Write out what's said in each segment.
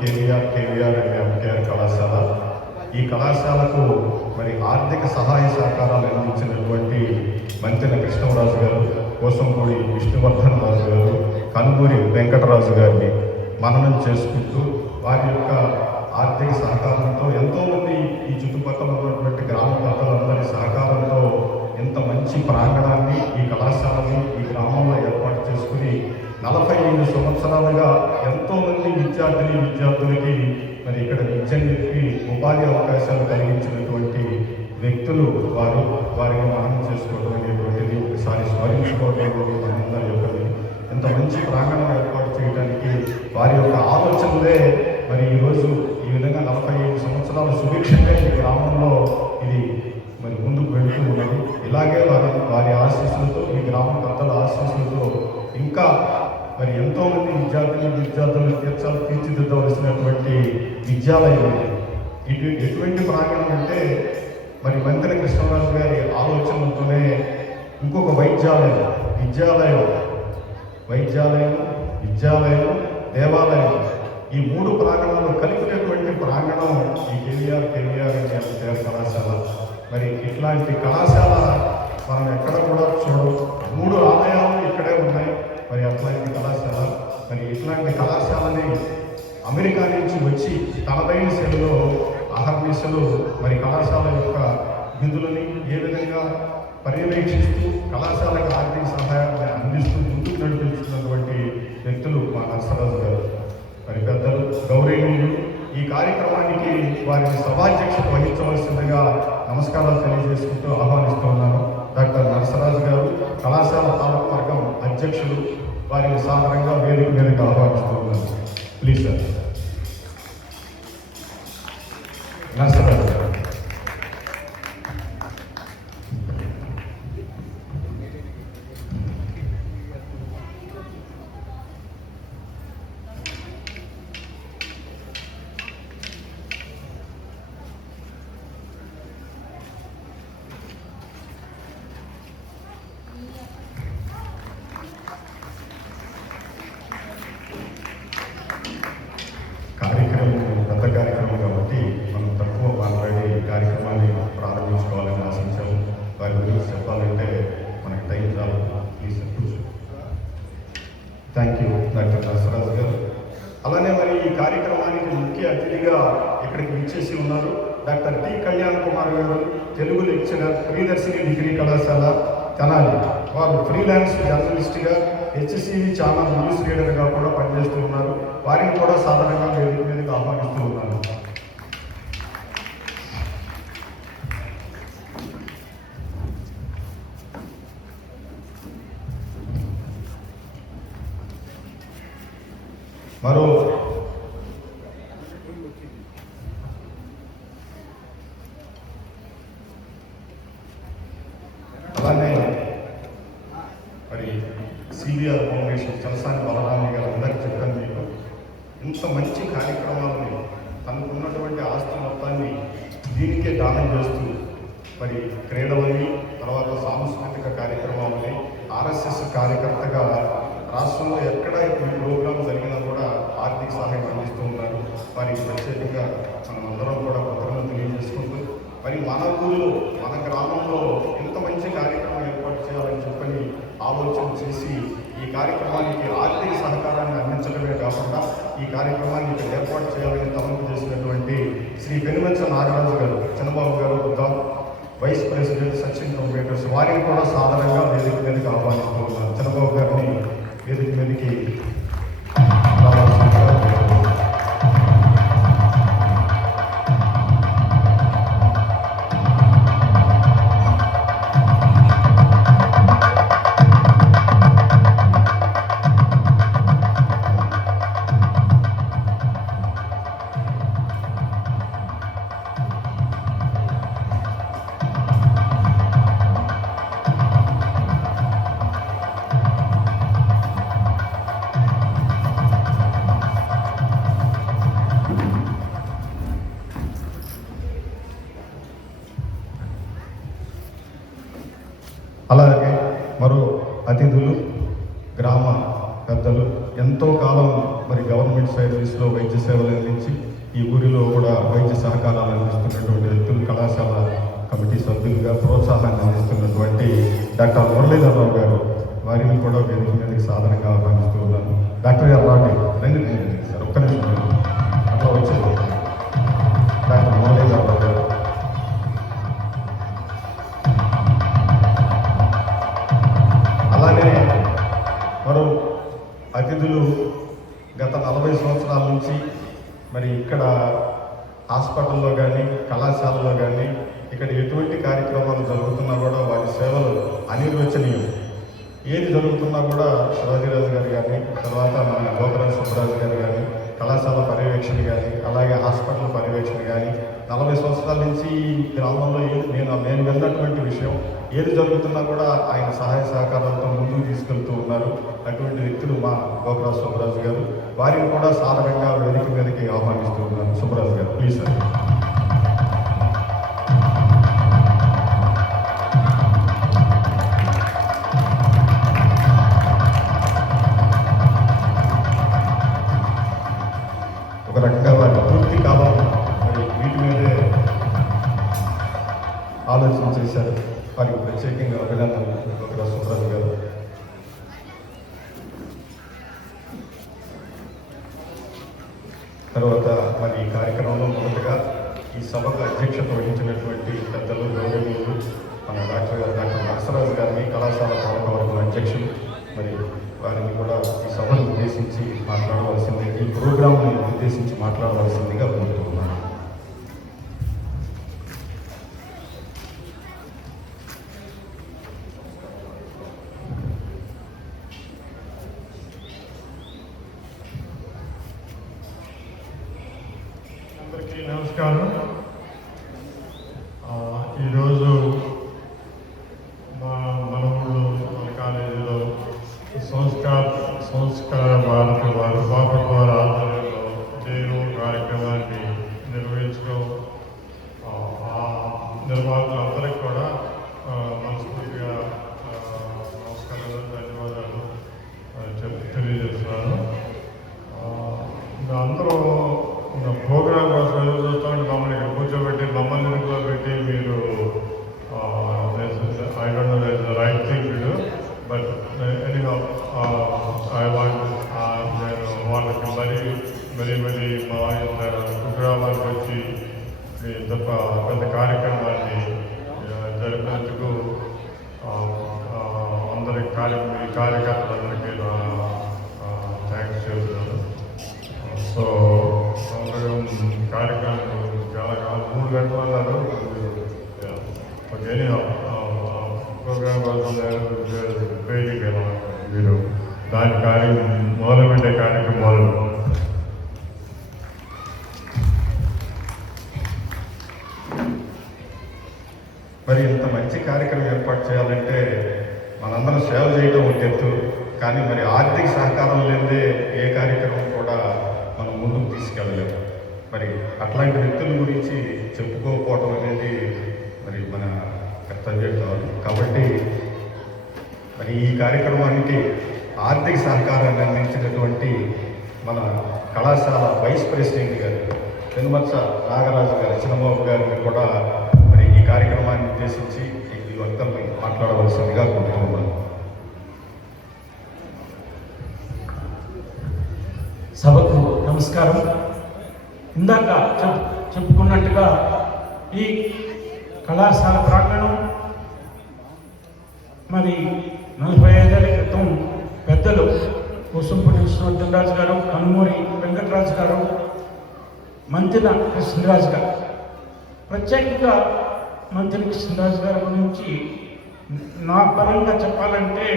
KVR and MKR కళాశాల. ఈ కళాశాలకు మరి ఆర్థిక సహాయ సహకారాలు అందించినటువంటి మంతెన కృష్ణరాజు గారు, కోసంపూడి విష్ణువర్ధన్ రాజు గారు, కనుమూరి వెంకటరాజు గారిని మననం చేసుకుంటూ వారి యొక్క ఆర్థిక సహకారంతో ఎంతోమంది ఈ చుట్టుపక్కల ఉన్నటువంటి గ్రామ పెద్దలందరి సహకారంతో ఎంత మంచి ప్రాంగణాన్ని ఈ కళాశాలని ఈ గ్రామంలో ఏర్పాటు చేసుకుని 45 సంవత్సరాలుగా ఎంతోమంది విద్యార్థులకి మరి ఇక్కడ విద్య నేర్పి ఉపాధి అవకాశాలు కలిగించినటువంటి వ్యక్తులు వారిని మనం చేసుకోవడం అనేటువంటిది ఒకసారి స్మరించుకోవడం మనందరి యొక్క ఎంత మంచి ప్రాంగణం ఏర్పాటు చేయడానికి వారి యొక్క ఆలోచనలే మరి ఈరోజు ఈ విధంగా 45 సంవత్సరాలు సుభిక్షంగా ఈ గ్రామంలో ఇది మరి ముందుకు వెళుతూ ఉన్నది. ఇలాగే వారి ఆశీస్సులతో, ఈ గ్రామ పెద్దల ఆశీస్సులతో ఇంకా మరి ఎంతోమంది విద్యార్థులను తీర్చిదిద్దవలసినటువంటి విద్యాలయం ఇది. ఎటువంటి ప్రాంగణం అంటే మరి మంతెన కృష్ణరాజు గారి ఆలోచనలతోనే ఇంకొక విద్యాలయం, దేవాలయం, ఈ 3 ప్రాంగణాలు కలిపినటువంటి ప్రాంగణం ఈ కేవీఆర్ అండ్ ఎంకేఆర్ కళాశాల. మరి ఇట్లాంటి కళాశాల మనం ఎక్కడ కూడా చూడము. 3 ఆలయాలు ఇక్కడే ఉన్నాయి. మరి అట్లాంటి కళాశాల, మరి ఇట్లాంటి కళాశాలని అమెరికా నుంచి వచ్చి తనదైన శైలిలో అహర్నిశలు మరి కళాశాల యొక్క నిధులని ఏ విధంగా పర్యవేక్షిస్తూ కళాశాలకు ఆర్థిక సహాయాన్ని అందిస్తూ ముందుకు నడిపిస్తున్నటువంటి వ్యక్తులు మా నరసరాజు గారు. మరి పెద్దలు గౌరవనీయులు ఈ కార్యక్రమానికి వారిని సభాధ్యక్షత వహించవలసిందిగా నమస్కారాలు తెలియజేసుకుంటూ ఆహ్వానిస్తూ ఉన్నాను. డాక్టర్ నరసరాజు గారు కళాశాల పాలకవర్గం అధ్యక్షులు, వారిని సాధారణంగా వేదిక మీదకి ఆహ్వానిస్తూ ఉన్నాను. Please sir. నరసరాజు గారు. పెద్ద కార్యక్రమం కాబట్టి మనం తక్కువ మాట్లాడి ఈ కార్యక్రమాన్ని ప్రారంభించుకోవాలని ఆశించాము. వారి గురించి చెప్పాలంటే మనకి టైం చాలు. ప్లీజ్ కూర్చో. థ్యాంక్ యూ డాక్టర్ నరసరాజు గారు. అలానే మరి ఈ కార్యక్రమానికి ముఖ్య అతిథిగా ఇక్కడికి విచ్చేసి ఉన్నారు డాక్టర్ టి కళ్యాణ్ కుమార్ గారు, తెలుగు లెక్చరర్, ప్రియదర్శిని డిగ్రీ కళాశాల తెనాలి. వారు ఫ్రీలాన్స్ జర్నలిస్ట్గా, హెచ్సివి ఛానల్ న్యూస్ రీడర్గా కూడా పనిచేస్తూ ఉన్నారు. వారిని కూడా సాధారణంగా వేదిక మీదకి ఆహ్వానిస్తూ ఉన్నాను. మరో అలానే మరి సిబిఆర్ ఫౌండేషన్ చలసాని బలరామి గారు అందరికీ చెప్పాను మీకు, ఇంత మంచి కార్యక్రమాలని తనకున్నటువంటి ఆస్తి మొత్తాన్ని దీనికే దానం చేస్తూ మరి క్రీడలని, తర్వాత సాంస్కృతిక కార్యక్రమాలని, ఆర్ఎస్ఎస్ కార్యకర్తగా రాష్ట్రంలో ఎక్కడ ఈ ప్రోగ్రాం జరిగినా కూడా ఆర్థిక సహాయం అందిస్తూ ఉన్నారు. వారికి ప్రత్యేకంగా మనం అందరం కూడా కృతజ్ఞతలు తెలియజేసుకుంటూ మరి మన ఊళ్ళో, మన గ్రామంలో ఇంత మంచి కార్యక్రమం ఏర్పాటు చేయాలని చెప్పని ఆలోచన చేసి ఈ కార్యక్రమానికి ఆర్థిక సహకారాన్ని అందించడమే కాకుండా ఈ కార్యక్రమాన్ని ఇక్కడ ఏర్పాటు చేయాలని తలంపు చేసినటువంటి శ్రీ పెనుమంచ నాగరాజు గారు, చంద్రబాబు గారు వద్ద వైస్ ప్రెసిడెంట్ సచిన్ కంప్యూటర్స్, వారిని కూడా సాధారణంగా వేదిక మీదకి ఆహ్వానిస్తూ ఉన్నారు. చంద్రబాబు గారిని వేదిక మీదకి అలాగే మరో అతిథులు, గ్రామ పెద్దలు, ఎంతో కాలం మరి గవర్నమెంట్ సర్వీస్లో వైద్య సేవలు అందించి ఈ ఊరిలో కూడా వైద్య సహకారాలు అందిస్తున్నటువంటి వ్యక్తులు, కళాశాల కమిటీ సభ్యులుగా ప్రోత్సాహాన్ని అందిస్తున్నటువంటి డాక్టర్ మురళీధరరావు గారు, వారిని కూడా వేదిక మీదకి సాధనంగా ఆహ్వానిస్తూ ఉన్నాను. డాక్టర్ గారు రాండి, రండి సార్, ఒక్క నిమిషం అట్లా వచ్చేది. డాక్టర్ మురళీధరరావు గారు, అలానే మరో అతిథులు గత 40 సంవత్సరాల నుంచి మరి ఇక్కడ హాస్పిటల్లో కానీ కళాశాలలో కానీ ఇక్కడ ఎటువంటి కార్యక్రమాలు జరుగుతున్నా కూడా వారి సేవలు అనిర్వచనీయం. ఏది జరుగుతున్నా కూడా శివాజీరాజు గారు కానీ, తర్వాత మన గోకరాజు సుబ్బరాజు గారు కానీ, కళాశాల పర్యవేక్షణ కానీ, అలాగే హాస్పిటల్ పర్యవేక్షణ కానీ 40 సంవత్సరాల నుంచి ఈ గ్రామంలో నేను విన్నటువంటి విషయం, ఏది జరుగుతున్నా కూడా ఆయన సహాయ సహకారాలతో ముందుకు తీసుకెళ్తూ ఉన్నారు. అటువంటి వ్యక్తులు మా గోకరాజు సుబ్బరాజు గారు, వారిని కూడా సాధారణంగా వేదిక మీదకి ఆహ్వానిస్తూ ఉన్నారు. సుబ్బరాజు గారు, ప్లీజ్ సార్. ఒక రకంగా వారి పూర్తి కాలం మరి వీటి మీదే ఆలోచన చేశారు. వారికి ప్రత్యేకంగా అభినందనలు గోకరాజు సుబ్బరాజు గారు. తర్వాత మరి ఈ కార్యక్రమంలో మొదటగా ఈ సభకు అధ్యక్షత వహించినటువంటి పెద్దలు, గౌరవనీయులు మన డాక్టర్ నరసరాజు గారిని, కళాశాల పాలకవర్గం అధ్యక్షులు, మరి వారిని కూడా ఈ సభను ఉద్దేశించి మాట్లాడవలసింది, ఈ ప్రోగ్రాంని ఉద్దేశించి మాట్లాడవలసిందిగా కోరుతున్నాను. అందరికీ నమస్కారం. ఈరోజు మన ఊళ్ళో మన కాలేజీలో సంస్కార భారతి వారు బాపట్ వారి ఆధ్వర్యంలో చేరు కార్యక్రమాన్ని నిర్వహించడం, నిర్వాహకులందరికీ కూడా మనస్ఫూర్తిగా నమస్కారాలు, ధన్యవాదాలు తెలియజేస్తున్నాను. అందరూ ప్రోగ్రామ్ కోసం ఎదురు చూస్తామని మమ్మల్ని ఇక్కడ కూర్చోబెట్టి, మమ్మల్ని కూర్చోబెట్టి మీరు I don't know the right thing to do, but anyhow I want నేను వాళ్ళకి మరీ మా కుగ్రామానికి వచ్చి ఇంత పెద్ద కార్యక్రమాన్ని జరిపినందుకు అందరికి కార్యకర్తలందరికీ థ్యాంక్స్ చెబుతున్నాను. సో కార్యక్రమం చాలా 3 గంటలు అన్నారు. ప్రోగ్రామ్ కోసం పేరుకి మీరు దాని మొదలుపెట్టే కార్యక్రమాలు మరి ఇంత మంచి కార్యక్రమం ఏర్పాటు చేయాలంటే మనందరం సేవ చేయడం ఒక ఎత్తు, కానీ మరి ఆర్థిక సహకారం లేదే ఏ కార్యక్రమం కూడా మనం ముందుకు తీసుకెళ్ళలేము. మరి అట్లాంటి వ్యక్తుల గురించి చెప్పుకోకపోవటం అనేది మరి మన కర్తవ్యం కాదు. కాబట్టి మరి ఈ కార్యక్రమానికి ఆర్థిక సహకారాన్ని అందించినటువంటి మన కళాశాల వైస్ ప్రెసిడెంట్ గారు పెనుమత్స నాగరాజు గారు, చిన్నబాబు గారిని కూడా మరి ఈ కార్యక్రమాన్ని ఉద్దేశించి ఈ వక్తల్ని మాట్లాడవలసిందిగా కోరుతున్నాను. సభకు నమస్కారం. ఇందాక చెప్పుకున్నట్టుగా ఈ కళాశాల ప్రాంగణం మరి 45 ఏళ్ల క్రితం పెద్దలు కోసంపూడి విష్ణువర్ధనరాజు గారు, కనుమూరి వెంకటరాజు గారు, మంతిన కృష్ణరాజు గారు, ప్రత్యేకంగా మంతిన కృష్ణరాజు గారి గురించి నా పరంగా చెప్పాలంటే,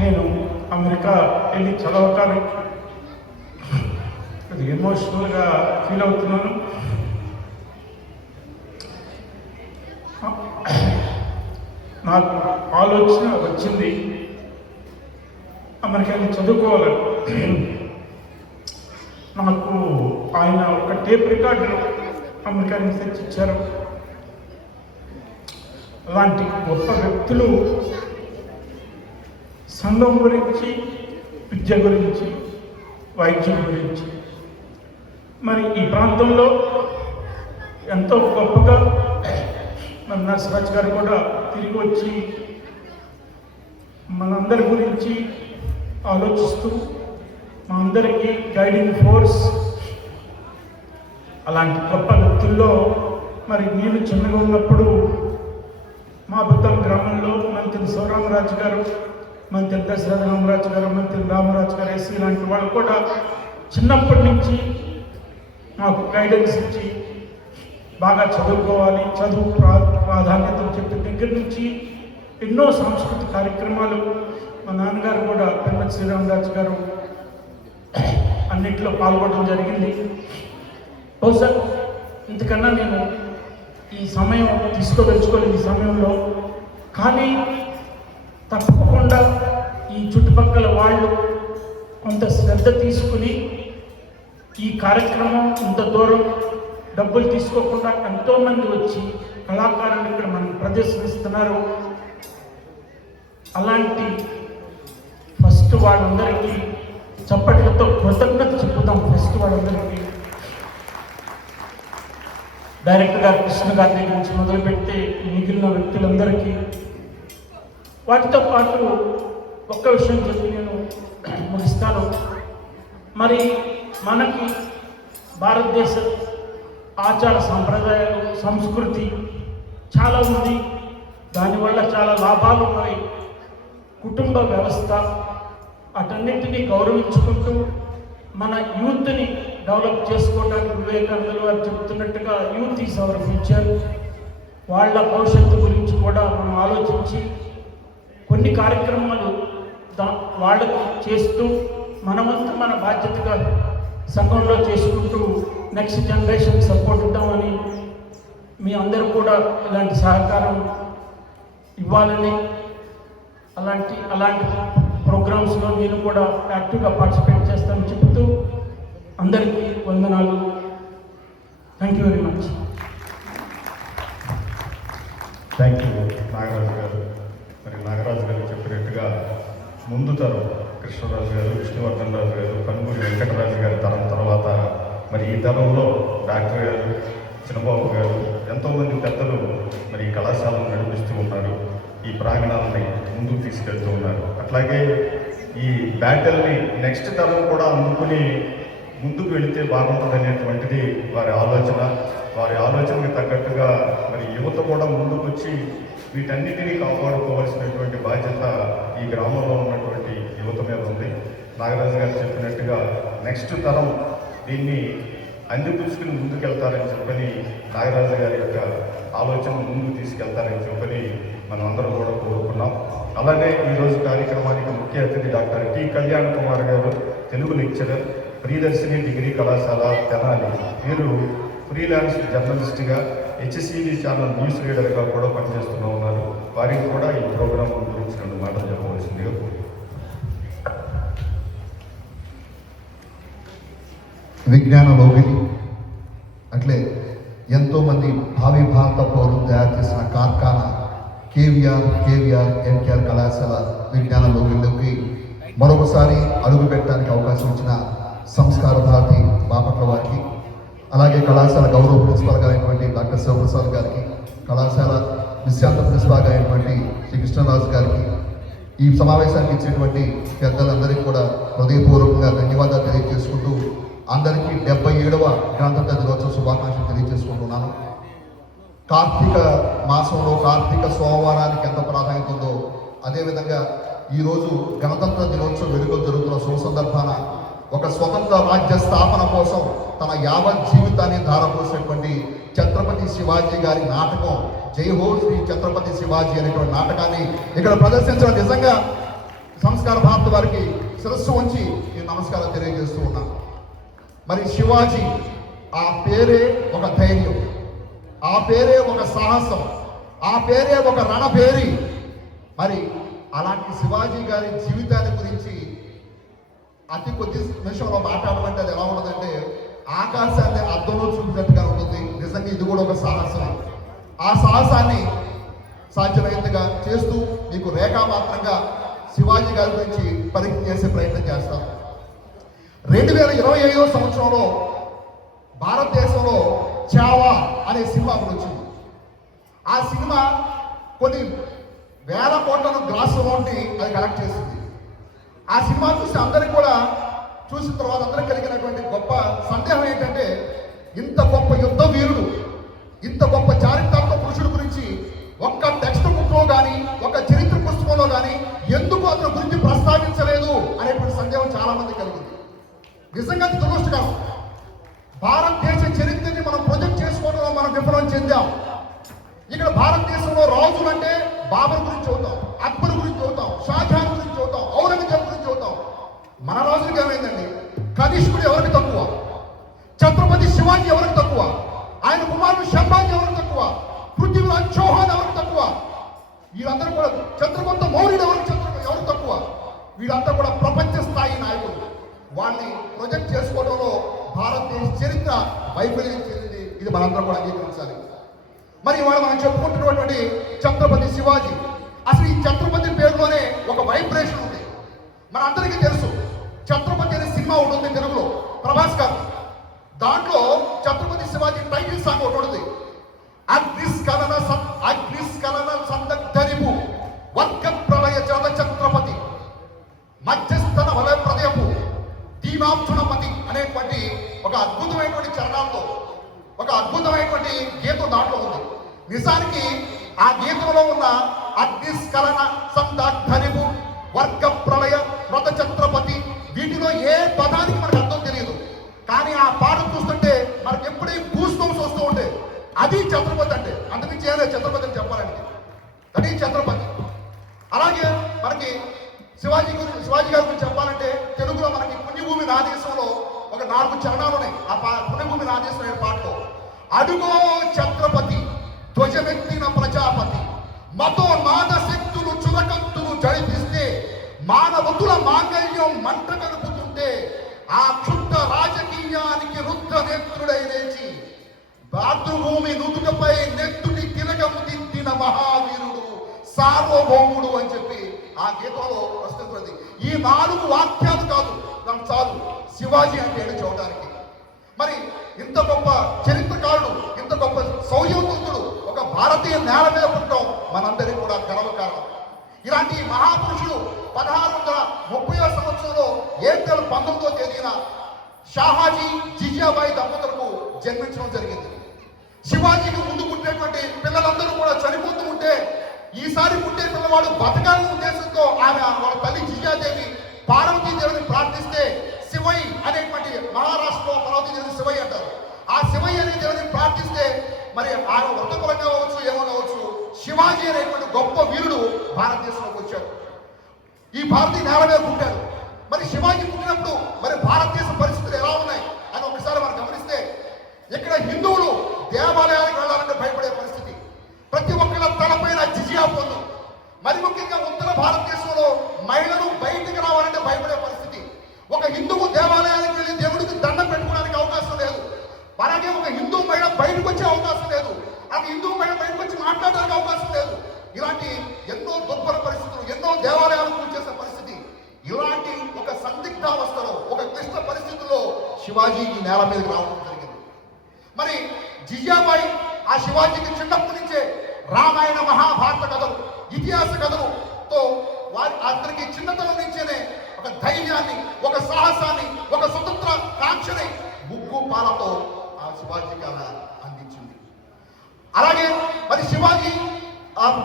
నేను అమెరికా వెళ్ళి చదవటానికి అది ఎమోషనల్గా ఫీల్ అవుతున్నాను. నాకు ఆలోచన వచ్చింది అమెరికా వెళ్ళి చదువుకోవాలని. నాకు ఆయన ఒక టేప్ రికార్డర్ అమెరికా నుంచి తెచ్చిచ్చారు. అలాంటి గొప్ప వ్యక్తులు సంఘం గురించి విద్య గురించి, వైద్యం గురించి. మరి ఈ ప్రాంతంలో ఎంతో గొప్పగా మన నరసరాజు గారు కూడా తిరిగి వచ్చి మనందరి గురించి ఆలోచిస్తూ మా అందరికీ గైడింగ్ ఫోర్స్. అలాంటి గొప్ప వ్యక్తుల్లో మరి నేను చిన్నగా ఉన్నప్పుడు మా బుద్ధం గ్రామంలో మంత్రి శివరామరాజు గారు, మంత్రి దశరథ రామరాజు గారు, మంత్రి రామరాజు గారు, ఎస్సీ లాంటి వాళ్ళు కూడా చిన్నప్పటి నుంచి మాకు గైడెన్స్ ఇచ్చి బాగా చదువుకోవాలి, చదువు ప్రాధాన్యతలు చెప్పే దగ్గర నుంచి ఎన్నో సాంస్కృతిక కార్యక్రమాలు మా నాన్నగారు కూడా పెమ్మతి శ్రీరామరాజు గారు అన్నింటిలో పాల్గొనడం జరిగింది. బహుశా ఇంతకన్నా నేను ఈ సమయం తీసుకోదలుచుకోలేదు ఈ సమయంలో. కానీ తప్పకుండా ఈ చుట్టుపక్కల వాళ్ళు కొంత శ్రద్ధ తీసుకుని ఈ కార్యక్రమం ఇంత దూరం డబ్బులు తీసుకోకుండా ఎంతోమంది వచ్చి కళాకారులు ఇక్కడ మనం ప్రదర్శిస్తున్నారు. అలాంటి ఫస్ట్ వాళ్ళందరికీ చప్పట్లతో కృతజ్ఞత చెప్పుదాం. ఫస్ట్ వాళ్ళందరికీ డైరెక్టర్ గారు కృష్ణ గారి దగ్గర నుంచి మొదలు పెడితే మిగిలిన వ్యక్తులందరికీ. వాటితో పాటు ఒక్క విషయం చెప్పి నేను ముగిస్తాను. మరి మనకి భారతదేశ ఆచార సాంప్రదాయాలు, సంస్కృతి చాలా ఉంది. దానివల్ల చాలా లాభాలు ఉన్నాయి. కుటుంబ వ్యవస్థ అటన్నింటినీ గౌరవించుకుంటూ మన యూత్ని డెవలప్ చేసుకోవడానికి వివేకానంద గారు చెప్తున్నట్టుగా యూత్ ఈజ్ అవర్ ఫ్యూచర్. వాళ్ళ భవిష్యత్తు గురించి కూడా మనం ఆలోచించి కొన్ని కార్యక్రమాలు వాళ్ళకు చేస్తూ మనమంతా మన బాధ్యతగా సంఘంలో చేసుకుంటూ నెక్స్ట్ జనరేషన్ సపోర్ట్ ఇద్దామని మీ అందరూ కూడా ఇలాంటి సహకారం ఇవ్వాలని, అలాంటి ప్రోగ్రామ్స్లో నేను కూడా యాక్టివ్గా పార్టిసిపేట్ చేస్తానని చెబుతూ అందరికీ వందనాలు. Thank you very much. Thank you Nagaraju గారు. మరి నాగరాజు గారు చెప్పినట్టుగా ముందు తరం కృష్ణరాజు గారు, విష్ణువర్ధన్ రాజు గారు, కనుమూరి వెంకటరాజు గారి తరం తర్వాత మరి ఈ తరంలో డాక్టర్ గారు, చిన్నబాబు గారు, ఎంతోమంది పెద్దలు మరి ఈ కళాశాలను నడిపిస్తూ ఉన్నారు. ఈ ప్రాంగణాలని ముందుకు తీసుకెళ్తూ ఉన్నారు. అట్లాగే ఈ బ్యాటిల్ని నెక్స్ట్ తరం కూడా అందుకుని ముందుకు వెళితే బాగుంటుంది అనేటువంటిది వారి ఆలోచన. వారి ఆలోచనకి తగ్గట్టుగా మరి యువత కూడా ముందుకు వచ్చి వీటన్నిటినీ కాపాడుకోవాల్సినటువంటి బాధ్యత ఈ గ్రామంలో ఉన్నటువంటి యువత మీద ఉంది. నాగరాజు గారు చెప్పినట్టుగా నెక్స్ట్ తరం దీన్ని అందిపుచ్చుకుని ముందుకెళ్తారని చెప్పని, నాగరాజు గారి యొక్క ఆలోచన ముందుకు తీసుకెళ్తారని చెప్పని మనం అందరం కూడా కోరుకున్నాం. అలానే ఈరోజు కార్యక్రమానికి ముఖ్య అతిథి డాక్టర్ టి కళ్యాణ్ కుమార్ గారు, తెలుగు లెక్చరర్, ప్రియదర్శిని డిగ్రీ కళాశాల తెనాలి. వీరు ఫ్రీలాన్స్ జర్నలిస్ట్గా, హెచ్సివి ఛానల్ న్యూస్ రీడర్గా కూడా పనిచేస్తూ ఉన్నారు. వారికి కూడా ఈ ప్రోగ్రాం గురించి 2 మాటలు చెప్పవలసిందిగా కోరుతున్నాను. విజ్ఞాన లోగిలి అట్లే ఎంతోమంది భావి భారత పౌరులు తయారు చేసిన కార్ఖానా కేవీఆర్ ఎన్టీఆర్ కళాశాల విజ్ఞాన లోగిల్లోకి మరొకసారి అడుగు పెట్టడానికి అవకాశం ఇచ్చిన సంస్కార భారతి బాపట్ల వారికి, అలాగే కళాశాల గౌరవ ప్రిన్సిపాల్ గారైనటువంటి డాక్టర్ శివప్రసాద్ గారికి, కళాశాల విశ్రాంత ప్రిన్సిపాల్ గారైనటువంటి శ్రీ కృష్ణరాజు గారికి, ఈ సమావేశానికి ఇచ్చినటువంటి పెద్దలందరికీ కూడా హృదయపూర్వకంగా ధన్యవాదాలు తెలియజేసుకుంటూ అందరికీ 77వ గణతంత్ర దినోత్సవ శుభాకాంక్షలు తెలియజేసుకుంటున్నాను. కార్తీక మాసంలో కార్తీక సోమవారానికి ఎంత ప్రాధాన్యత ఉందో అదేవిధంగా ఈరోజు గణతంత్ర దినోత్సవం వేడుకలు జరుగుతున్న శుభ సందర్భాన ఒక స్వతంత్ర రాజ్య స్థాపన కోసం తన యావత్ జీవితాన్ని ధారపోసినటువంటి ఛత్రపతి శివాజీ గారి నాటకం జై హో శ్రీ ఛత్రపతి శివాజీ అనేటువంటి నాటకాన్ని ఇక్కడ ప్రదర్శించడం నిజంగా సంస్కార భారత వారికి శిరస్సు ఉంచి నేను నమస్కారం తెలియజేస్తూ ఉన్నాను. మరి శివాజీ ఆ పేరే ఒక ధైర్యం, ఆ పేరే ఒక సాహసం, ఆ పేరే ఒక రణభేరి. మరి అలాంటి శివాజీ గారి జీవితాన్ని గురించి అతి కొద్ది నిమిషంలో మాట్లాడమంటే అది ఎలా ఉండదంటే ఆకాశాన్ని అద్దంలో చూపినట్టుగా ఉంటుంది. నిజంగా ఇది కూడా ఒక సాహసం. ఆ సాహసాన్ని సాధ్యమైనంతగా చేస్తూ మీకు రేఖామాత్రంగా శివాజీ గారి గురించి పరిచయం చేసే ప్రయత్నం చేస్తాం. 2025 సంవత్సరంలో భారతదేశంలో చావా అనే సినిమా ఒకటి వచ్చింది. ఆ సినిమా కొన్ని వేల కోట్లను గ్రాస్ అమౌంట్ అది కలెక్ట్ చేసింది. ఆ సినిమా చూసి అందరికి కూడా చూసిన తర్వాత అందరికి కలిగినటువంటి గొప్ప సందేహం ఏంటంటే, ఇంత గొప్ప యుద్ధ వీరుడు, ఇంత గొప్ప చారిత్రాత్మక పురుషుడు గురించి ఒక్క టెక్స్ట్ బుక్లో కానీ ఒక చరిత్ర పుస్తకంలో కానీ ఎందుకు అతని గురించి ప్రస్తావించలేదు అనేటువంటి సందేహం చాలా మంది కలిగింది. నిజంగా దురదృష్టకరం. భారతదేశ చరిత్రని మనం ప్రొజెక్ట్ చేసుకోవడంలో మనం విఫలం చెందాం. ఇక్కడ భారతదేశంలో రాజులు అంటే బాబర్ గురించి చదువుతాం, అక్బర్ గురించి చదువుతాం, షాజహాన్ గురించి చదువుతాం, ఔరంగజేబ్ గురించి చదువుతాం. మన రాజులకు ఏమైందండి? కనిష్కుడు ఎవరికి తక్కువ? ఛత్రపతి శివాజీ ఎవరికి తక్కువ? ఆయన కుమారుడు సంభాజీ ఎవరికి తక్కువ? పృథ్వీరాజ్ చౌహాన్ ఎవరికి తక్కువ? వీళ్ళందరూ కూడా చంద్రగుప్త మౌర్యుడు ఎవరికి తక్కువ? వీళ్ళంతా కూడా ప్రపంచ స్థాయి నాయకులు. వాళ్ళని ప్రొజెక్ట్ చేసుకోవడంలో భారతదేశ చరిత్ర వైఫల్యం చెందింది. ఇది మనందరం కూడా అంగీకరించాలి. మరి ఇవాళ మనం చెప్పుకుంటున్నటువంటి ఛత్రపతి శివాజీ, అసలు ఈ ఛత్రపతి పేరులోనే ఒక వైబ్రేషన్ ఉంది. మన అందరికీ తెలుసు, ఛత్రపతి అనే సినిమా ఒకటి ఉంది తెలుగులో, ప్రభాస్ గారు. దాంట్లో ఛత్రపతి శివాజీ టైటిల్ సాంగ్ ఒకటి ఉంది. అగ్నిస్కలన సందగ్ధరిపు వర్గ ప్రళయ జల ఛత్రపతి మధ్యస్థన వలయ ప్రదయపు దీనాక్షుణపతి అనేటువంటి ఒక అద్భుతమైనటువంటి చరణాలతో ఒక అద్భుతమైనటువంటి గీతం దాంట్లో ఉంది. నిజానికి ఆ గీతంలో ఉన్న అగ్నిస్కలన సందగ్ధరిపు వర్గ ప్రళయ వ్రత ఛత్రపతి, వీటిలో ఏ పదానికి మనకు అర్థం తెలియదు. కానీ ఆ పాట చూస్తుంటే మనకి ఎప్పుడూ గూస్బంప్స్ వస్తూ ఉంటే అది ఛత్రపతి అంటే. అందుకని చేయలేదు ఛత్రపతి అని చెప్పాలంటే, అది ఛత్రపతి. అలాగే మనకి శివాజీ గారి గురించి చెప్పాలంటే తెలుగులో మనకి పుణ్యభూమి నాదేశంలో ఒక 4 చరణాలు ఉన్నాయి. ఆ పుణ్యభూమి నాదేశం అనే పాటలో, అడుగో ఛత్రపతి ధ్వజమెత్తిన ప్రజాపతి మతోన్మాద శక్తులు చురకత్తులు జడిపిస్తే మానవతుల మాంగళ్యం మంట కలుపుతుంటే ఆ క్షుద్ర రాజకీయానికి రుద్ర నేత్రుడై లేచి మాతృభూమి నుదుటపై నెత్తుడి తిలకము దిద్దిన మహావీరుడు సార్వభౌముడు అని చెప్పి ఆ గీతంలో ప్రస్తుతున్నది. ఈ 4 వాక్యాలు కాదు నాకు చాలు శివాజీ అంటే ఏంటో చూడడానికి. మరి ఇంత గొప్ప చరిత్రకారుడు, ఇంత గొప్ప శౌర్యవంతుడు ఒక భారతీయ నేల మీద పుట్టడం మనందరికీ కూడా గర్వకారణం. ఇలాంటి మహాపురుషుడు 1630వ సంవత్సరంలో ఏప్రిల్ 19వ తేదీన షాహాజీ జిజియాబాయి దంపతులకు జన్మించడం జరిగింది. శివాజీకి ముందు పుట్టినటువంటి పిల్లలందరూ కూడా చనిపోతూ ఉంటే ఈసారి పుట్టే పిల్లవాడు బతకాలనే ఉద్దేశంతో ఆమె వాళ్ళ తల్లి జిజియాదేవి పార్వతీదేవిని ప్రార్థిస్తే శివై అనేటువంటి మహారాష్ట్రలో పార్వతీదేవిని శివై అంటారు. ఆ శివై అనే దేవిని ప్రార్థిస్తే మరి ఆయన వృత్తపరంగా కావచ్చు ఏమో కావచ్చు, శివాజీ అనేటువంటి గొప్ప వీరుడు భారతదేశంలోకి వచ్చాడు. ఈ భారతీయ నేల మీద పుట్టాడు. మరి శివాజీ పుట్టినప్పుడు మరి భారతదేశ పరిస్థితులు ఎలా ఉన్నాయి అని ఒకసారి మనం గమనిస్తే, ఇక్కడ హిందువులు దేవాలయాలకు వెళ్ళాలంటే భయపడే పరిస్థితి, ప్రతి ఒక్కళ్ళ తలపైన జిజియా పొందు. మరి ముఖ్యంగా ఉత్తర భారతదేశంలో మహిళలు బయటికి రావాలంటే భయపడే పరిస్థితి. ఒక హిందువు దేవాలయానికి వెళ్ళి దేవుడికి దండం పెట్టుకోవడానికి అవకాశం లేదు. అలాగే ఒక హిందూ మహిళ బయటకు వచ్చే అవకాశం లేదు. ఆ హిందూ మహిళ బయటకు వచ్చి మాట్లాడడానికి అవకాశం లేదు. ఇలాంటి ఎన్నో దుర్భర పరిస్థితులు, ఎన్నో దేవాలయాలు కూల్చేసే పరిస్థితి. ఇలాంటి ఒక సందిగ్ధావస్థలో, ఒక క్లిష్ట పరిస్థితుల్లో శివాజీ ఈ నేల మీదకి రావడం జరిగింది. మరి జిజియాబాయి ఆ శివాజీకి చిన్నప్పటి నుంచే రామాయణ మహాభారత కథలు, ఇతిహాస కథలుతో వారి అందరికీ చిన్నతనం నుంచేనే ఒక ధైర్యాన్ని, ఒక సాహసాన్ని, ఒక స్వతంత్ర కాంక్షని ముగ్గు పాలతో ఆ శివాజీకి అలా అందించింది. అలాగే మరి శివాజీ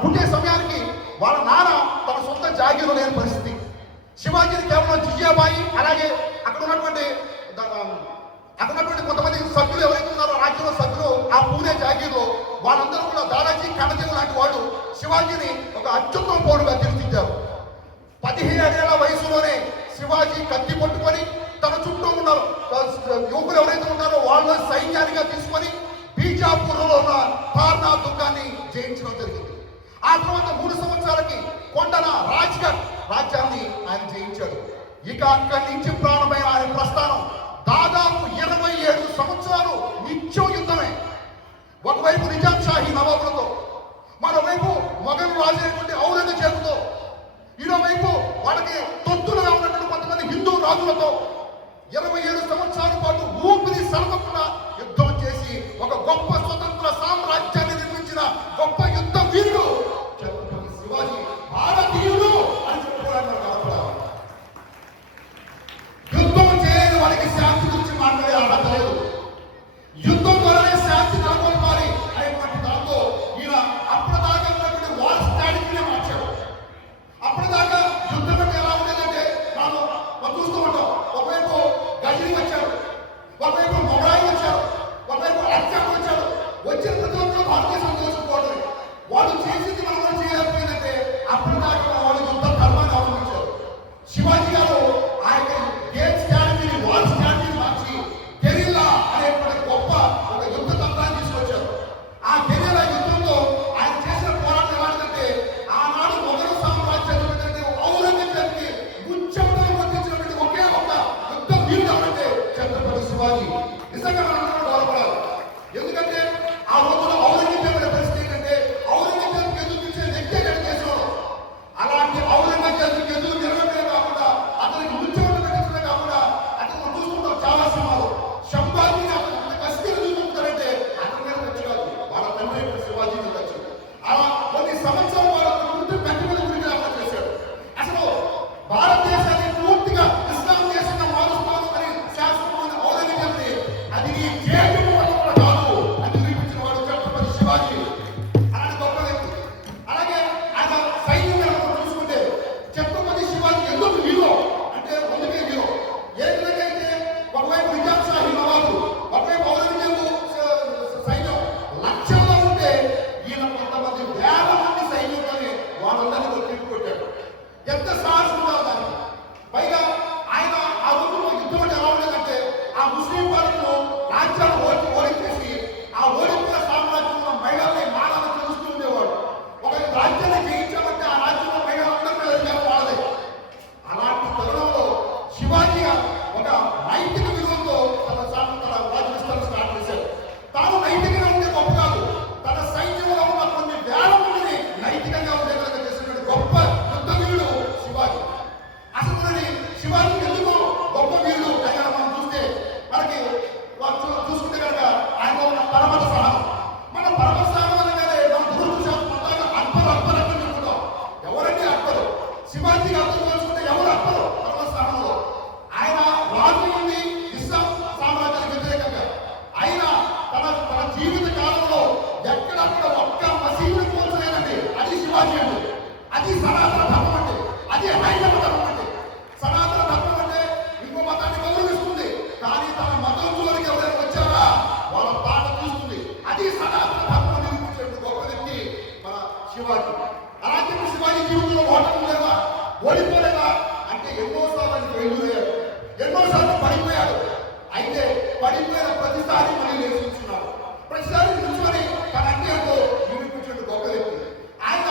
పుట్టే సమయానికి వాళ్ళ నాన్న తన సొంత జాగీరు లేని పరిస్థితి. శివాజీని కేవలం జిజియాబాయి అలాగే అక్కడ ఉన్నటువంటి కొంతమంది సభ్యులు ఎవరైతే ఉన్నారో రాజ్యంలో సభ్యులు ఆ పూణే జాగీర్లో వాళ్ళందరూ కూడా దాదాజీ కన్నజీ లాంటి వాళ్ళు శివాజీని ఒక అత్యుత్తమ పౌరుడుగా తీర్చిదిద్దారు. 17 ఏళ్ల వయసులోనే శివాజీ కత్తి పట్టుకొని తన చుట్టూ ఉన్న యువకులు ఎవరైతే ఉన్నారో వాళ్ళ సైన్యానిగా తీసుకొని బీజాపూర్లో ఉన్న తార్నా దుర్గాన్ని జయించడం జరిగింది. ఆ తర్వాత 3 సంవత్సరాలకి కొండన రాజ్గఢ్ రాజ్యాన్ని ఆయన జయించాడు. ఇక అక్కడి నుంచి ప్రారంభమైన ఆయన ప్రస్థానం దాదాపు 27 సంవత్సరాలు నిత్యం యుద్ధమే. ఒకవైపు నిజాం షాహీ నవాబులతో, మరోవైపు మొఘల్ రాజు అయినటువంటి ఔరంగజేబుతో, ఇరోవైపు సంవత్సరం వాళ్ళ గురించి కంటి మీద గురించి ఏర్పాటు చేశాడు. అసలు భారతదేశాన్ని పూర్తిగా ఇస్లాం దేశంగా మారుస్తాను అని శాస్త్రం ఔరంగజేబుని అది నీ చేతి వల్ల కూడా కాదు అని నిరూపించిన వాడు ఛత్రపతి శివాజీ. అలాంటి గొప్ప వ్యక్తి. అలాగే ఆయన సైన్యం మనం చూసుకుంటే ఛత్రపతి శివాజీ ఎందుకు హీరో అంటే అందుకే హీరో. ఏ విధంగా అయితే ఒకవైపు నిజాం షాహీ నవాబు, ఒకవైపు ఔరంగజేబు సైన్యం లక్షల్లో ఉంటే ఈయన కొంతమంది వేల మంది సైన్యంలోనే వాళ్ళందరినీ తిప్పుకొట్టాడు. ఎంత సాహసం ఉండాలి దానికి. పైగా ఆయన ఆ రోజుల్లో యుద్ధం అంటే ఎలా ఉండేదంటే ఆ ముస్లిం వాళ్ళను రాజ్యాలు ఓడించేసి ఆ ఓడిపోయిన సామ్రాజ్యంలో మహిళల్ని మానాలను తెలుస్తూ ఉండేవాడు. ఒక రాజ్యాన్ని జయించామంటే ఆ రాజ్యంలో మహిళలందరూ అధికారం వాళ్ళదే. అలాంటి తరుణంలో శివాజీ ఒక నైతిక విలువతో తన రాజ్య విస్తరణ స్టార్ట్ చేశాడు. తాను నైతికంగా ఉండే గొప్ప కాదు, తన సైన్యంలో ఉన్న కొన్ని వేల మందిని నైతికంగా ఉండేలాగా చేసినటువంటి గొప్ప యుద్ధ వీరుడు శివాజీ. అసలు శివాజీ ఎందుకు గొప్ప వీరుడు అయినా మనం చూస్తే మనకి చూసుకుంటే కనుక ఆయన ఉన్న పరమత సహనం. మన పరమత సహనం అనగానే మన దురదృష్టం మొత్తంగా అక్బర్ అక్బర్ అక్కడ చెప్పుకుంటాం. ఎవరంటే అక్బరు? శివాజీ అర్థం చేసుకుంటే ఎవరు అక్బరు? పరమత సహనంలో ఆయన రాజు నుండి ఇస్లాం సామ్రాజ్యానికి వ్యతిరేకంగా ఆయన తన జీవిత కాలంలో ఎక్కడక్కడ ఒక్క మసీదుని పోల్చలేదండి. అది శివాజీ అండి. అది సనాతన ధర్మం అంటే, అది హైందవ ధర్మం అంటే. సనాతన ధర్మం అంటే ఇంకో మతాన్ని గౌరవిస్తుంది, కానీ తన మతం జోలికి ఎవరైనా వచ్చారా వాళ్ళ పాట చూస్తుంది. అది సనాతన ధర్మం నిరూపించే గొప్ప వ్యక్తి మన శివాజీ. అలాగే శివాజీ జీవితంలో ఓటమి లేదా, ఓడిపోలేదా అంటే ఎన్నోసార్లు ఆయన ఫెయిల్యూర్, ఎన్నోసార్లు పడిపోయాడు. అయితే పడిపోయిన ప్రతిసారి మళ్ళీ లేచి కూర్చున్నాడు. ప్రతిసారి కూర్చొని తన అన్యాయంతో నిరూపించిన గొప్ప వ్యక్తి. ఆయన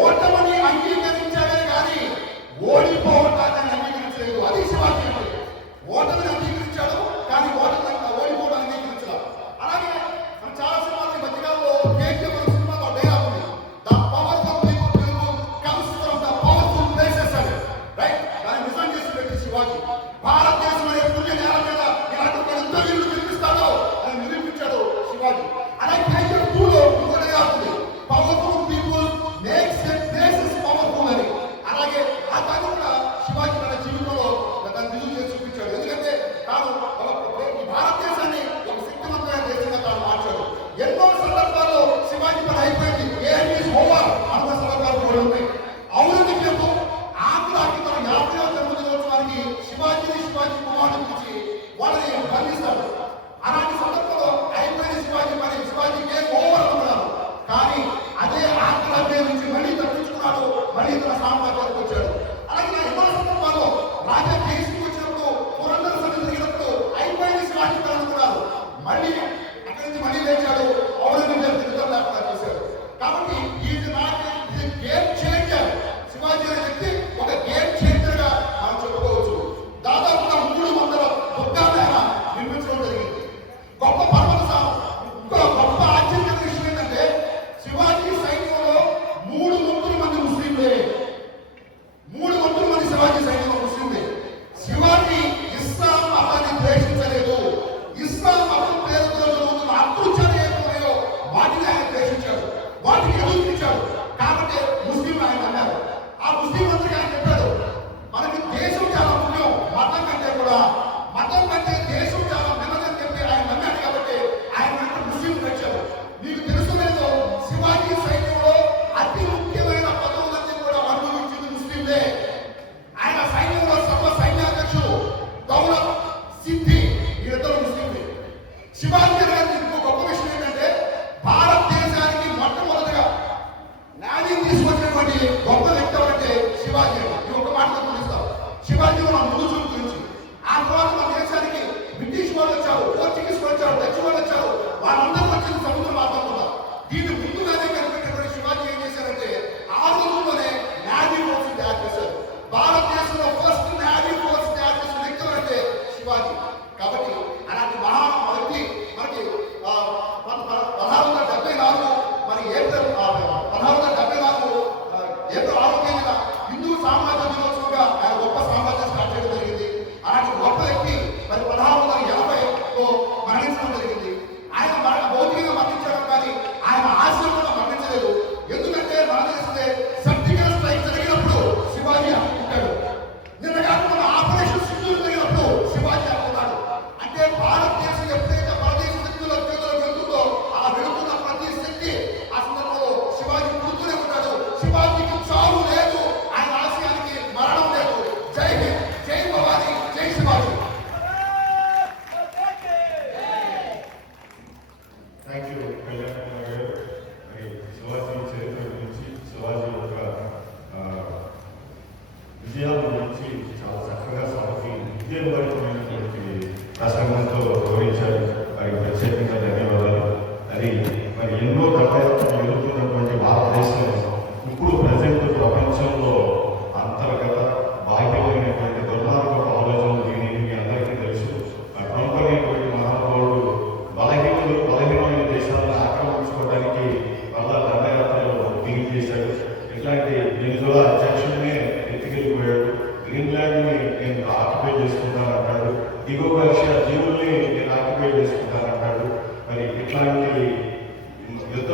ఓటమని అంగీకరించాడే కానీ ఓడిపోవటాన్ని అంగీకరించలేదు. అది శివాజీ అంటే. ఓటమిని అంగీకరించాడు కానీ ఓడిపోవడం అంగీకరించాడు. అలాగే మనం చాలా సినిమాలు ఈ మధ్యకాలంలో కేజీఎఫ్ సినిమాలో డైలాగ్ ఉంది, the power of Telugu comes from the powerful places అని. రైట్, దాన్ని నిజం చేసి పెట్టి శివాజీ భారతదేశం అనే పుణ్య నేల మీద ఇలాంటి ఒక యుద్ధ వీరుడు నిర్మిస్తాడో అని నిరూపించాడు శివాజీ. అలాగే కేజీఎఫ్ 2లో ఇంకో డైలాగ్ ఉంది, powerful people makes places powerful అని. అలాగే ఆ దాన్ని కూడా శివాజీ తన జీవితంలో దాన్ని రుజువు చేసి చూపించాడు. ఎందుకంటే తాను ఈ భారతదేశాన్ని ఒక శక్తివంతమైన దేశంగా తాను మార్చాడు. ఎన్నో సందర్భాల్లో శివాజీ పని అయిపోయింది, ఓవర్ అన్న సందర్భాలు కూడా ఉన్నాయి. ఔరంగజేబు ఆగ్రాకి తన 50వ జన్మదినోత్సవానికి శివాజీ కుమారుడు పిలిచి వాళ్ళని బంధిస్తాడు. అలాంటి సందర్భంలో అయిపోయిన శివాజీ పని, శివాజీకి ఓవర్ అనుకున్నారు. కానీ అదే ఆగ్రా నుంచి మళ్ళీ తప్పించుకున్నాడు, మళ్ళీ తన సామ్రాజ్యానికి వచ్చాడు. అలాగే ఎన్నో సందర్భాల్లో రాజా జైసింగ్ వచ్చినప్పుడు, పురంధర సభ జరిగినప్పుడు అయిపోయింది శివాజీ పని అనుకున్నారు. మళ్ళీ అక్కడి నుంచి మళ్ళీ లేచాడు, ఔరంగజేబు యుద్ధం లేకుండా చేశాడు. కాబట్టి ఇది గేమ్ చేంజర్. శివాజీ అనే వ్యక్తి ఒక గేమ్ చేంజర్ గా మనం చెప్పుకోవచ్చు. దాదాపుగా 300 దుర్గాలను నిర్మించడం జరిగింది. గొప్ప పర్వత ఇంకో గొప్ప ఆశ్చర్యకర విషయం ఏంటంటే శివాజీ సైన్యంలో 300 మంది ముస్లింలే. 300 మంది శివాజీ సైన్యంలో ముస్లింలే. శివాజీ ఇస్లాం మతాన్ని ద్వేషించలేదు. ఇస్లాం మతం పేరుతో జరుగుతున్న అకృత్యాలు ఏమో వాటిని ఆయన ద్వేషించాడు, వాటిని ఎదుర్కొంచాడు. కాబట్టి ముస్లిం ఆయన అన్నారు. ఆ ముస్లిం అందరికీ ఆయన చెప్పాడు, మనకి దేశం చాలా ముఖ్యం, మతం కంటే కూడా. మతం కంటే దేశం చాలా మెల్లదని చెప్పి ఆయన నమ్మాడు. కాబట్టి ఆయన ముస్లిం వచ్చారు. మీకు తెలుసు లేదో, శివాజీ సైన్యంలో అతి ముఖ్యమైన పదవులన్నీ కూడా అనుభవించింది ముస్లింలే. ఆయన సైన్యంలో సర్వ సైన్యాధ్యక్షుడు దౌలత్ సిద్ధి వీరిద్దరు ముస్లింలే. శివాజీ గారికి ఇంకో గొప్ప విషయం ఏంటంటే భారతదేశానికి మొట్టమొదటిగా నావీ తీసుకొచ్చినటువంటి గొప్ప వ్యక్తి ఎవరంటే శివాజీ. ఈ ఒక్క మాటతో చూపిస్తాం శివాజీ మన ముందు చూపు గురించి. ఆ తర్వాత మన దేశానికి బ్రిటిష్ వాళ్ళు వచ్చారు, పోర్చుగీస్ వాళ్ళు వచ్చారు, డచ్ వాళ్ళు వచ్చారు. వాళ్ళందరూ వచ్చిన సముద్ర మార్గం కూడా. దీన్ని ముందుగానే కనిపెట్టినటువంటి శివాజీ ఏం చేశారంటే ఆ రోజుల్లోనే నావీ ఫోర్స్ తయారు చేశారు. భారతదేశంలో ఫస్ట్ నావీ ఫోర్స్ తయారు చేసిన వ్యక్తి ఎవరంటే శివాజీ. కాబట్టి అలాంటి మహా వ్యక్తి మనకి 1674 మరి ఏప్రిల్ 1674 ఏప్రిల్ 6వ తేదీన హిందూ సామ్రాజ్య దినోత్సవంగా ఆయన గొప్ప సామ్రాజ్యం స్టార్ట్ చేయడం జరిగింది. అలాంటి గొప్ప వ్యక్తి మరి 1680లో మరణించడం జరిగింది. ఆయన ఆలోచిస్తే సర్జికల్ స్ట్రైక్ జరిగినప్పుడు శివాజీ అనుకుంటాడు. నిన్నగా మన ఆపరేషన్ సింధూర్ జరిగినప్పుడు శివాజీ అనుకున్నాడు. అంటే భారతదేశం ఎప్పుడైతే పరదేశ శక్తుల చేతుల్లో వెళ్తుందో ఆ వెళుతున్న ప్రతి శక్తి ఆ సందర్భంలో శివాజీ పుడుతూనే ఉంటాడు. శివాజీకి చావు లేదు, ఆయన ఆశయానికి మరణం లేదు. జై హింద్, జై భవానీ, జై శివాజీ. థ్యాంక్ యూ కళ్యాణ్ కుమార్ గారు. మరి శివాజీ చరిత్ర గురించి, శివాజీ యొక్క విజయాల గురించి చాలా చక్కగా సభకి విజయవంతమైనటువంటి ప్రసంగంతో వివరించారు. వారికి ప్రత్యేకంగా ధన్యవాదాలు. అది మరి ఎన్నో దండయాత్రలు ఎదుర్కొన్నటువంటి భారతదేశం ఇప్పుడు ప్రజెంట్ ప్రపంచంలో అంతర్గత బాహ్యమైనటువంటి దుర్మార్గపు ఆలోచనలు దీనికి మీ అందరికీ తెలుసు. ట్రంప్ అనేటువంటి మహానుభావుడు బలహీనమైన దేశాలను ఆక్రమించుకోవడానికి వల్ల దండయాత్రలు దిగి చేశాడు. ఇట్లాంటి వెనిజులా అధ్యక్షుడినే ఎత్తుకెళ్ళిపోయాడు. గ్రీన్లాండ్ని నేను ఆక్యుపై చేసుకుంటానంటాడు. దిగువ రష్యా జీవుల్ని నేను ఆక్యుపై చేసుకుంటానంటాడు. మరి ఇట్లాంటి యుద్ధ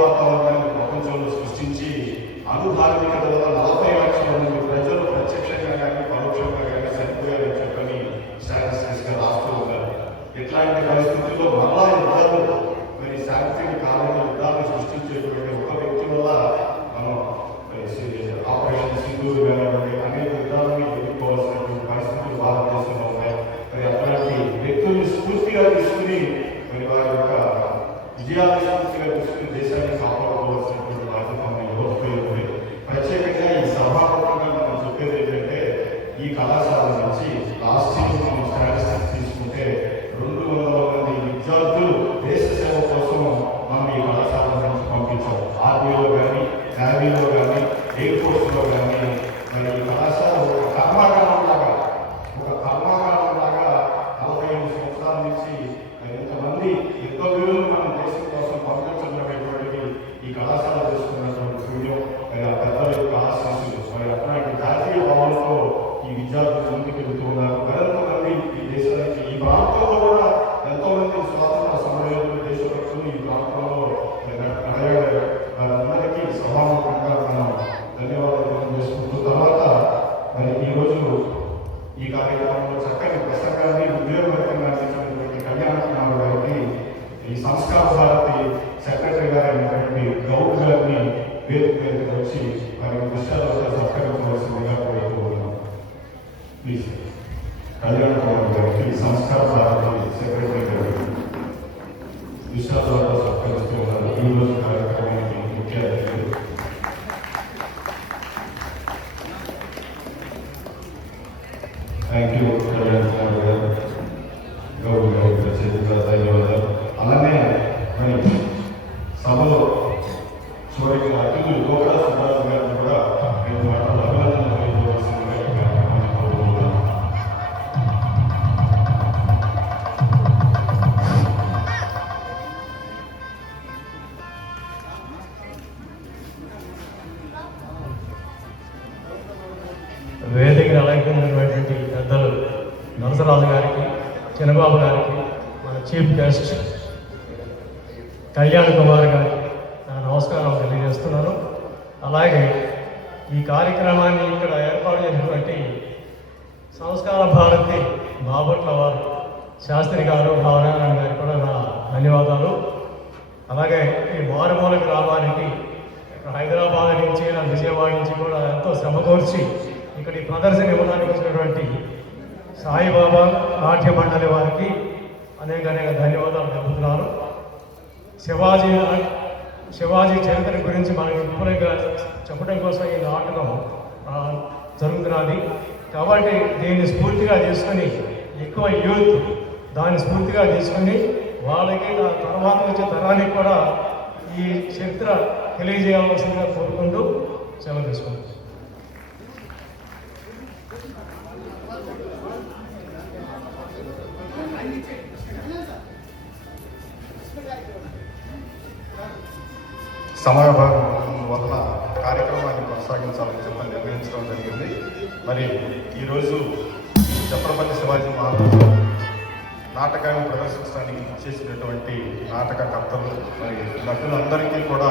వాతావరణాన్ని ప్రపంచంలో సృష్టించి అనుధార్మికత వల్ల 40 లక్షల మంది ప్రజలు ప్రత్యక్షంగా కానీ పరోక్షంగా కానీ చనిపోయారని చెప్పని స్టాటిస్టిక్స్గా రాస్తూ ఉన్నారు. ఇట్లాంటి పరిస్థితుల్లో మళ్ళా యుద్ధాలు మరి శాంతిని కాలని యుద్ధాలను సృష్టించేటువంటి ఒక వ్యక్తి వల్ల మనం ఆపరేషన్ సింధూర్ కానివ్వండి అనేక యుద్ధాలను ఎదుర్కోవాల్సినటువంటి పరిస్థితులు భారతదేశంలో ఉన్నాయి. మరి అట్లాంటి వ్యక్తుల్ని స్ఫూర్తిగా తీసుకుని మరి వారి యొక్క విజయాన్ని స్ఫూర్తిగా తీసుకుని దేశాన్ని కాపాడుకోవాల్సినటువంటి బాధ్యత మన యువతపై ఉంది. ప్రత్యేకంగా ఈ సభాపకంగా మనం చెప్పేది ఏంటంటే ఈ కళాశాల నుంచి లాస్ట్ ఇయర్ మనం స్టాటిస్టిక్స్ తీసుకుంటే 200 మంది విద్యార్థులు దేశ సేవ కోసం మనం ఈ కళాశాల నుంచి పంపించాం. ఆర్మీలో కానీ, నేవీలో కానీ, ఎయిర్ ఫోర్స్లో కానీ. మరి ఈ కళాశాల ఒక కర్మాగారం లాగా 45 సంవత్సరాల నుంచి ఇంతమంది యుద్ధ వీరులు మన దేశం కోసం పంపించబడేటువంటిది ఈ కళాశాల చేసుకున్నటువంటి పుణ్యం. మరి ఆ పెద్దల యొక్క ఆశీస్సులు, మరి అట్లాంటి జాతీయ భావంతో ఈ విద్యార్థులు ముందుకు వెళ్తూ ఉన్నారు. మరింత మంది ఈ దేశానికి, ఈ ప్రాంతంలో కూడా ఎంతో మంది స్వాతంత్ర సమరయోధులు, దేశభక్తులు ఈ ప్రాంతంలో నడయాడారు. వారందరికీ సభాముఖంగా మనం ధన్యవాదాలు తెలియజేసుకుంటూ తర్వాత మరి ఈరోజు ఈ కార్యక్రమంలో చక్కని ప్రసంగాన్ని ఉద్యోగవర్గంగా చేసినటువంటి కళ్యాణ కుమార్ గారికి, ఈ సంస్కార భారతి సెక్రటరీ గారు అయినటువంటి గౌడ్ గారిని వేదిక మీదకి వచ్చి వారి విషయాలతో సత్కరించవలసిందిగా కోరుతూ ఉన్నాం. ప్లీజ్ కళ్యాణ కుమార్ గారికి సంస్కార భారతి సెక్రటరీ గారు విషయాలతో సత్కరిస్తూ ఉన్నారు. ఈరోజు కార్యక్రమానికి ముఖ్య అతిథులు. థ్యాంక్ యూ కళ్యాణ్ కుమార్ గారు, గౌరవ గారు ప్రత్యేకంగా ధన్యవాదాలు. అలానే మరి సభలో చివరికి అతిథులు గోకరా సుబ్బారావు గారిని కూడా 5 మాటలు అభినందనలు తెలియజేయవలసిందిగా ఈ కార్యక్రమాన్ని కోరుతున్నాను. వేదికను అలంకరించినటువంటి పెద్దలు నరసరాజు గారికి, చిన్నబాబు గారికి, మన చీఫ్ గెస్ట్ కళ్యాణ్ కుమార్ గారికి నా నమస్కారం తెలియజేస్తున్నాను. అలాగే ఈ కార్యక్రమాన్ని ఇక్కడ ఏర్పాటు చేసినటువంటి సంస్కార భారతి బాపట్ల వారు శాస్త్రి గారు, భావనారాయణ గారికి కూడా నా ధన్యవాదాలు. అలాగే ఈ మారుమూల గ్రామానికి హైదరాబాద్ నుంచి, విజయవాడ నుంచి కూడా ఎంతో శ్రమకూర్చి ఇక్కడ ఈ ప్రదర్శన ఇవ్వడానికి వచ్చినటువంటి సాయిబాబా నాట్య మండలి వారికి అనేక ధన్యవాదాలు తెలుపుతున్నాను. శివాజీ చరిత్ర గురించి మనకి ఇంపుగా చెప్పడం కోసం ఈ నాటకం జరుగుతున్నది. కాబట్టి దీన్ని స్ఫూర్తిగా తీసుకొని ఎక్కువ యూత్ దాన్ని స్ఫూర్తిగా తీసుకొని వాళ్ళకి తర్వాత వచ్చే తరానికి కూడా ఈ చరిత్ర తెలియజేయవలసిందిగా కోరుకుంటూ సెలవు తీసుకుంటాం. సమయభాగం వల్ల కార్యక్రమాన్ని కొనసాగించాలని చెప్పి నిర్ణయించడం జరిగింది. మరి ఈరోజు ఛత్రపతి శివాజీ మహారాజు నాటకాన్ని ప్రదర్శించడానికి ఇచ్చేసినటువంటి నాటకకర్తలు మరి నటులందరికీ కూడా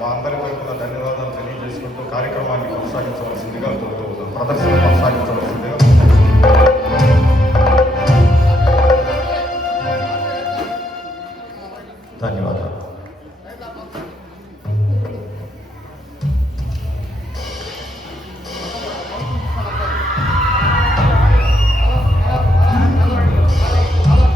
మా అందరి తరఫున ధన్యవాదాలు తెలియజేసుకుంటూ కార్యక్రమాన్ని కొనసాగించవలసిందిగా కోరుతూ ఉన్నాను. ప్రదర్శన కొనసాగించవలసిందిగా ధన్యవాదాలు.